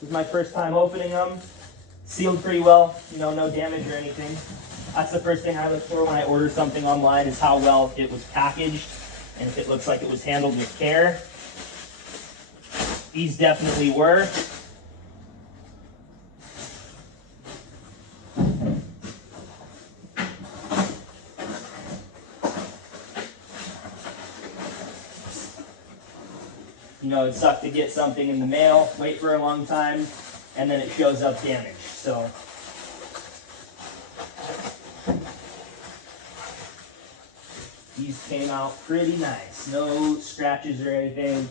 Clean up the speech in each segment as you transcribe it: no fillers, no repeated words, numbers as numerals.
This is my first time opening them. Sealed pretty well, you know, no damage or anything. That's the first thing I look for when I order something online, is how well it was packaged and if it looks like it was handled with care. These definitely were. You know, it sucked to get something in the mail, wait for a long time, and then it shows up damaged. So these came out pretty nice. No scratches or anything.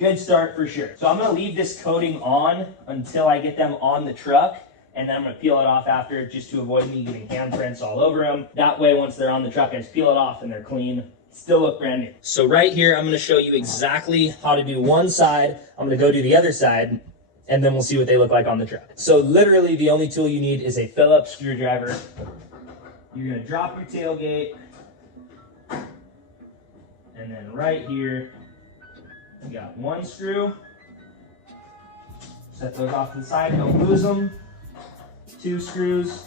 Good start for sure. So I'm going to leave this coating on until I get them on the truck, and then I'm going to peel it off after, just to avoid me getting handprints all over them. That way, once they're on the truck, I just peel it off and they're clean. Still look brand new. So right here, I'm going to show you exactly how to do one side. I'm going to go do the other side, and then we'll see what they look like on the truck. So literally, the only tool you need is a Phillips screwdriver. You're going to drop your tailgate, and then right here, you got one screw. Set those off to the side, don't lose them. 2 screws.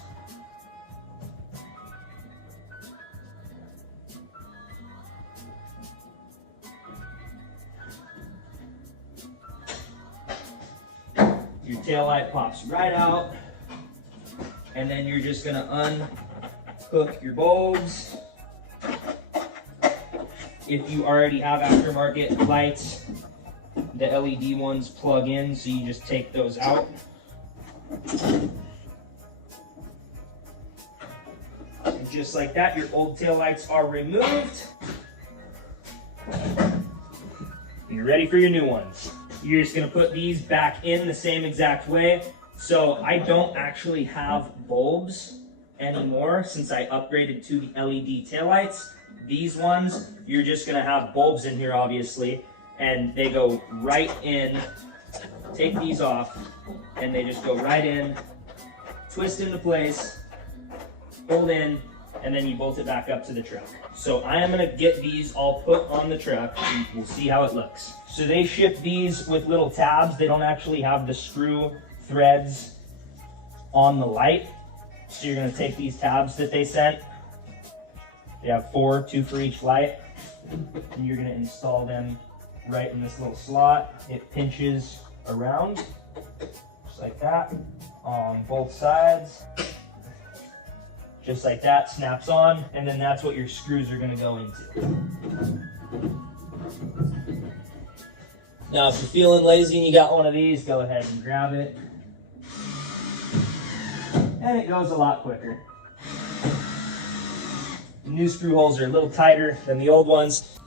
Your tail light pops right out, and then you're just gonna unhook your bulbs. If you already have aftermarket lights, the LED ones plug in, so you just take those out. And just like that, your old tail lights are removed. You're ready for your new ones. You're just gonna put these back in the same exact way. So I don't actually have bulbs anymore since I upgraded to the LED taillights. These ones, you're just gonna have bulbs in here, obviously, and they go right in. Take these off, and they just go right in, twist into place, hold in, and then you bolt it back up to the truck. So I am gonna get these all put on the truck, and we'll see how it looks. So they ship these with little tabs. They don't actually have the screw threads on the light. So you're gonna take these tabs that they sent. They have 4, 2 for each light, and you're gonna install them right in this little slot. It pinches around, just like that, on both sides. Just like that, snaps on, and then that's what your screws are gonna go into. Now, if you're feeling lazy and you got one of these, go ahead and grab it. And it goes a lot quicker. The new screw holes are a little tighter than the old ones.